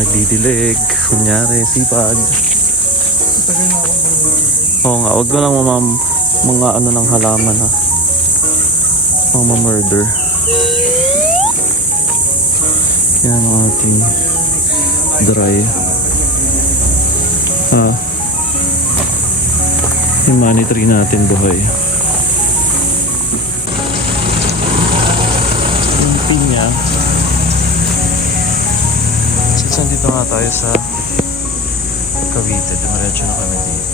nagdidilig. Kunyari, sipag. Tagal na akong Oo nga, wag mo lang mga ano ng halaman ha. Mga murder. Yan ang ating dry. Yung money tree natin buhay. Yung pinya. So, dito nga tayo sa Cavite. Dumiretso na kami dito.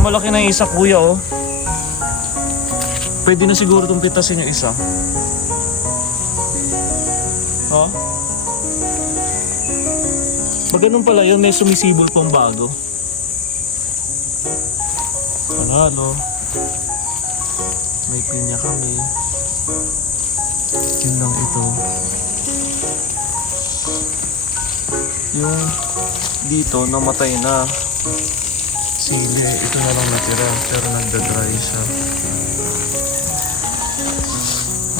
Malaki na yung isa, kuya, oh. Pwede na siguro itong pitasin yung isa. Oh? Ganun pala yun, may sumisibol pong bago. Panalo. May pinya kami. Yun lang ito. Yung dito, namatay na. Sili, ito na lang natira, pero nagda-dry siya.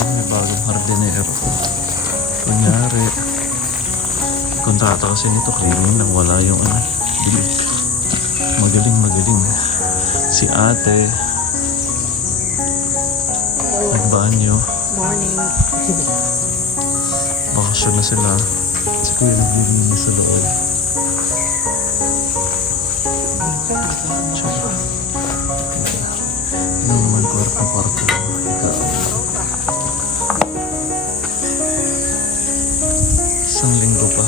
May bagong hardinero. Kunyari, kontrata kasi nito, cleaning nang wala yung bilik. Magaling. Si ate, nagbanyo. morning. Bakasyon na sila. Si kuya naglilinis sa loob. Yung naman kwarto. Isang linggo pa.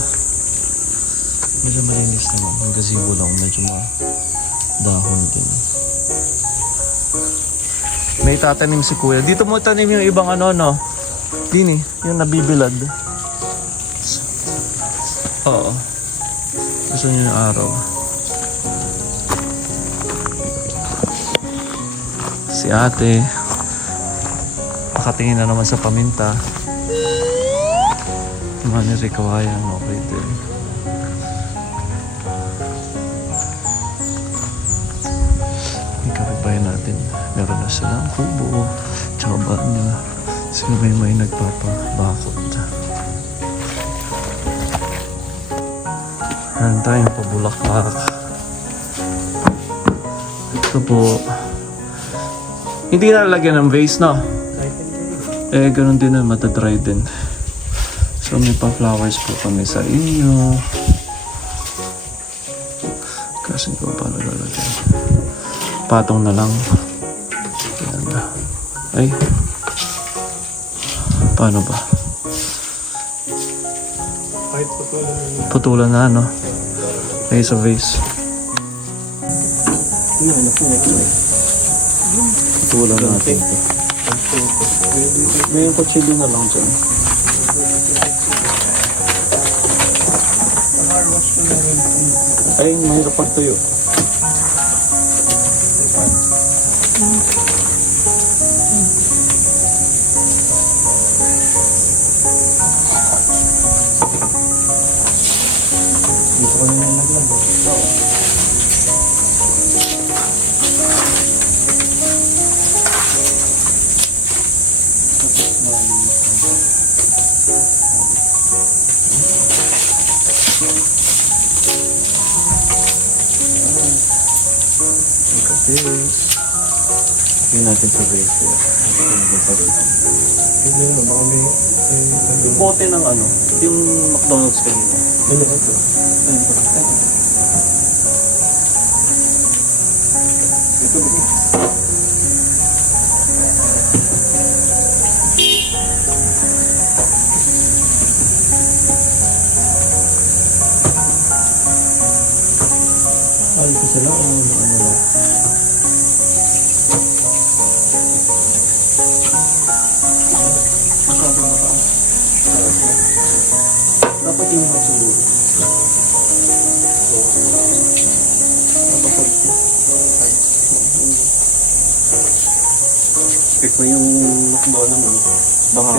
Medyo malinis naman. Yung gazebo lang, medyo dahon din. May tatanim si kuya. Dito mo tanim yung ibang no? Dini, yung nabibilad. Oo. Gusto niyo yung araw. Si ate, nakatingin na naman sa paminta. Maniri kawayan, okay din. Yung kapitbahay natin, meron na silang kubo, tsaka banyo. Sila may nagpapabakot. Meron tayong pabulaklak. Ito po. Hindi nalagyan ng vase, no? Ganun din na, matadry din. So, may pa-flowers po kami sa inyo. Kasi ko pa nalalagyan. Patong na lang. Ayan na. Ay. Paano ba? Kahit Putulan na, no? Ay, sa vase. Putulan natin. May kutsilyo na lang dyan. Ay, mahirap pagtayo. Dito ko na nalaglag. Tingnan natin sa vase. Yung bote ng yung McDonald's kanina. Ay, kasi lang lang. Dapat yung mga siguro. Stick mo yung McDo naman. Baka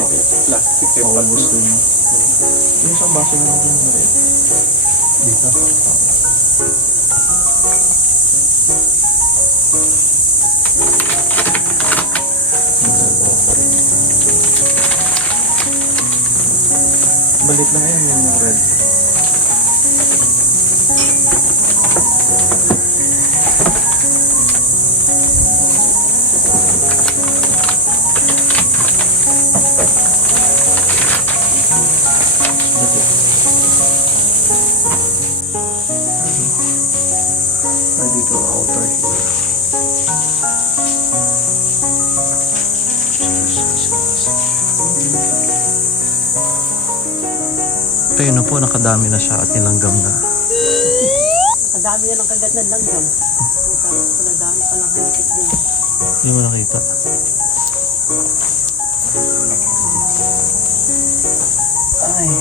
plastic eh. Baka gusto nyo. Yung isang baso na natin na rin. Dito. Mabalit lang yan yung red. Ready to outer here. Ayun na po, nakadami na siya at nilanggam na. Kadami na ng kagat na langgam. Tapos kadami pa ng hantik din. Hindi mo nakita. Ay.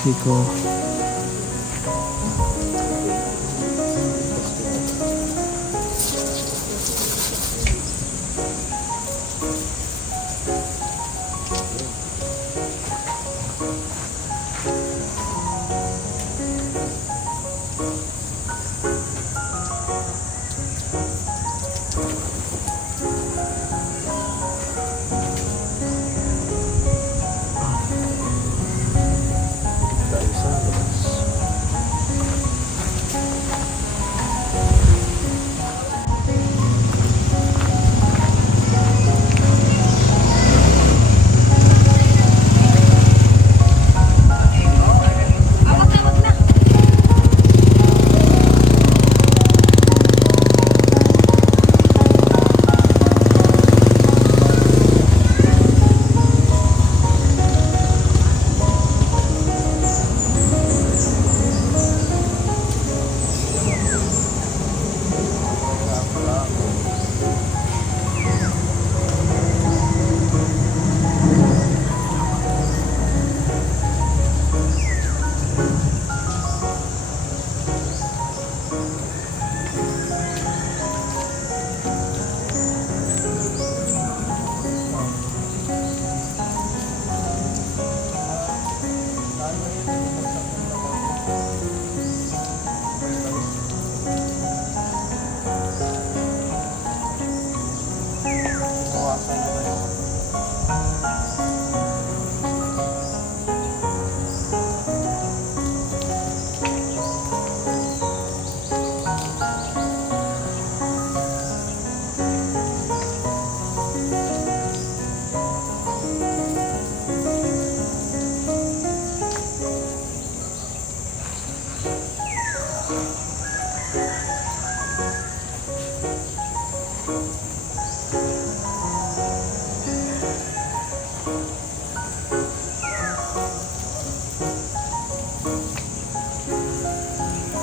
Kiko. Tayo sa labas.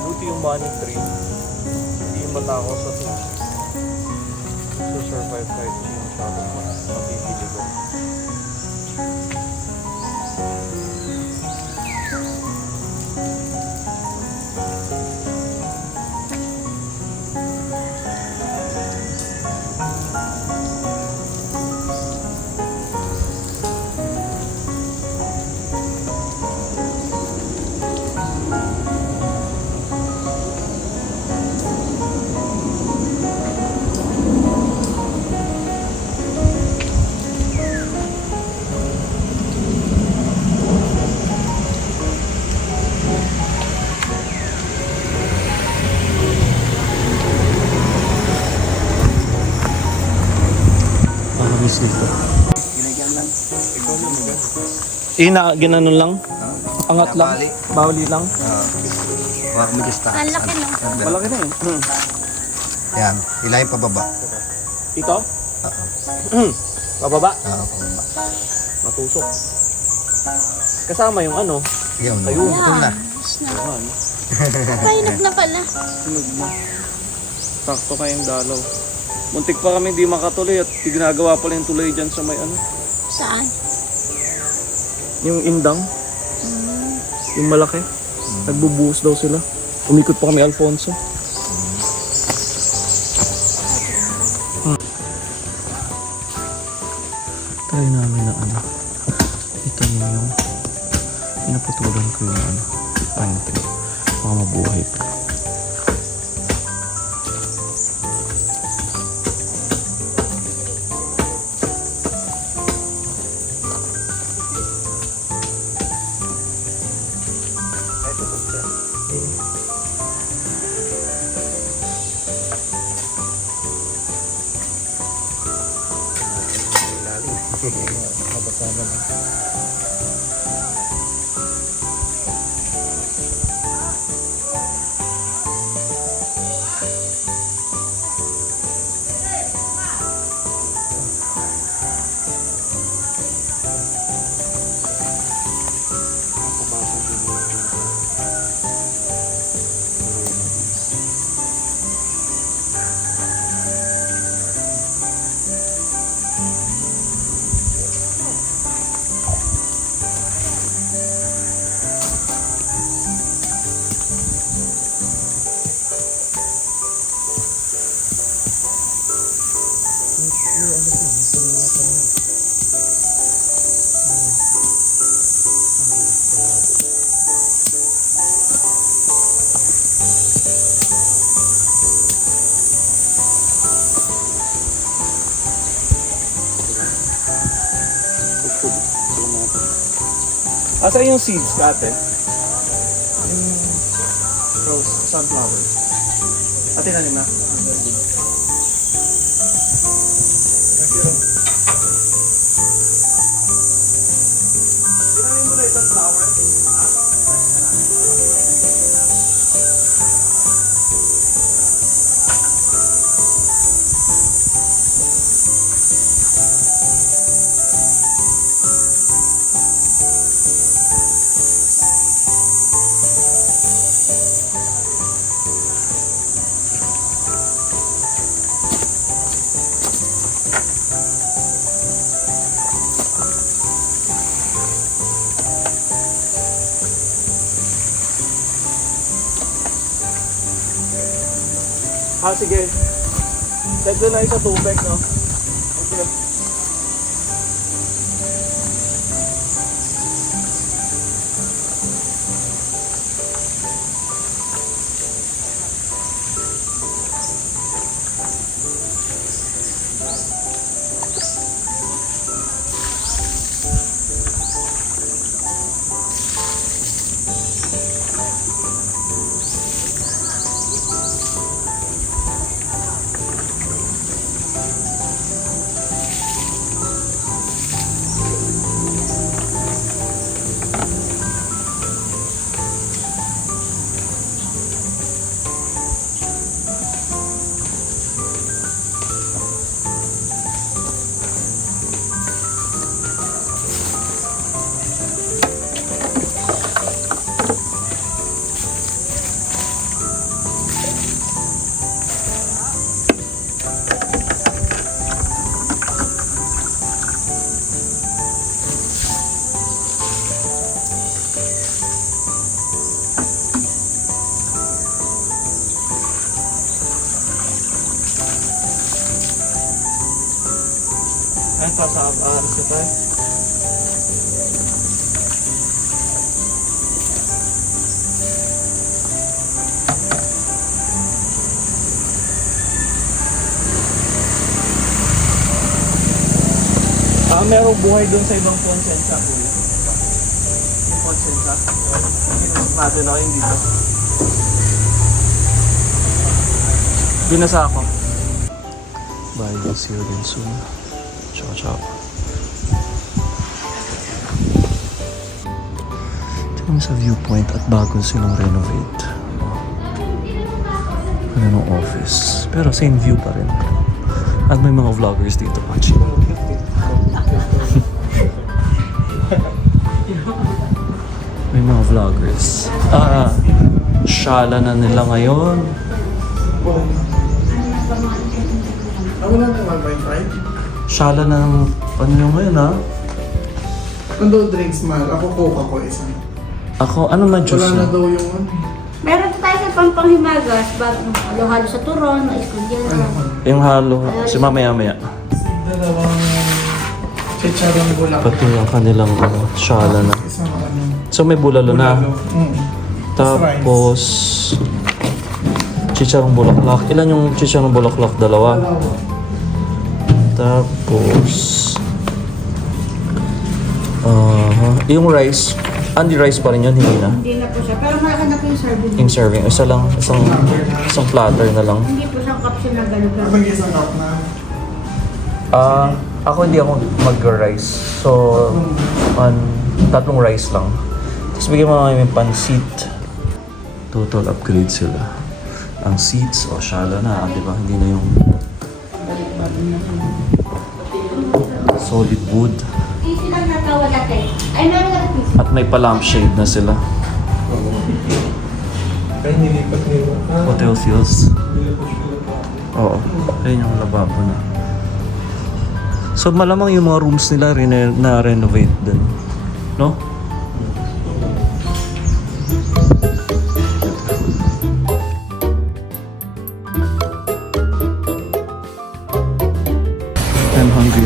Buti yung money tree, hindi yung matakaw sa tubig. So survive kahit hindi masyadong matitiligan. Miss dito. Ginagyan lang. Ikaw na maganda. Ginanon lang? Angat lang? Nabali. Bawali lang? Huwag mo just Ang laki, no? Malaki na yun. Yan. Ilahin pababa. Ito? Oo. Pababa? Oo, pababa. Matusok. Kasama yung ano? Yun. Ayun. Ito na. Ayos na. Kainag na pala. Sunog na. Sakto kayong dalaw. Muntik pa kami di makatuloy at ginagawa pala yung tuloy dyan sa may ano. Saan? Yung indang. Yung malaki. Nagbubuhos daw sila. Umikot pa kami Alfonso. Try namin na ano. Ito yung pinaputulan ko yung ano. Pine tree. Baka mabuhay pa. Asa yung seeds ka ate? Yung rose, sunflower. Ate na na. Tinanin mo na isang flower. Sige. Set doon na sa tubig, no? Okay. Ito sa RC5. Merong buhay doon sa ibang konsensya po. Yung konsensya. Pinasok natin ako yung dito. Binasa ako. Bye, we'll see you again soon. Ciao, ciao. Ito yung sa viewpoint at bago silang renovate. Ano ng office. Pero same view pa rin. At may mga vloggers dito watching. May mga vloggers. Shala na nila ngayon. Wala na 1.5. Shala ng ano yung ngayon ha? Kung daw drinks, mahal. Ako Coca ko isa. Ako, ano man juice Wala na na? daw yung ano. Meron pa tayo sa pampanghimagas, halo-halo sa turon, eskudyero. Yung halo, si mamaya-maya. Dalawang chicharong bulak. Pati yung kanilang shala na. Isang ano. So may bulalo na. bulalo. Tapos, chicharong bulaklak. Ilan yung chicharong bulaklak? Dalawa. Dalawa. Tapos, yung rice. Andy rice pa rin yun, hindi na. Hindi na po siya, pero malaki na po yung serving. Yung serving, isa lang, isang platter na lang. Hindi po siyang capsule na gano'n. Kapag isang cup na. Ako hindi ako mag-rice. So, tatlong rice lang. Tapos bigyan mo kami yung pansit. Total upgrade sila. Ang seats, shala na, di ba? Hindi na yung solid wood. Easy lang natawa dati. Ay, meron na easy. At may pa-lampshade na sila. Kaya nilipat nila. Hotel feels. Nilipat nila pa. Oo. Ayun yung lababo na. So malamang yung mga rooms nila na-renovate din. No? I'm hungry.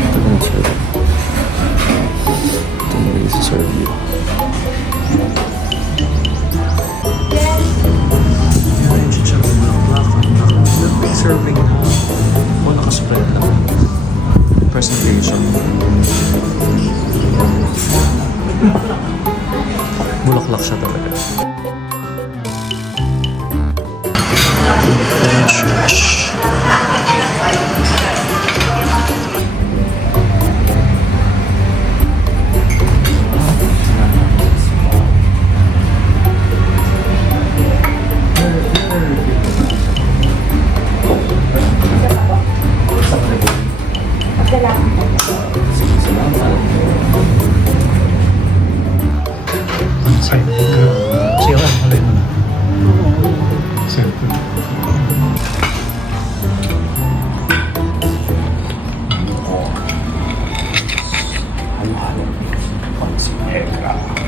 Ito na serve. Ito na yung serve you. Yan yung chicharon na black. Big serving na. O nakaspread lang. Presentation. Bulaklak siya talaga. Church. Sige lang, halay mo na. Halo-halo. Pansit negra.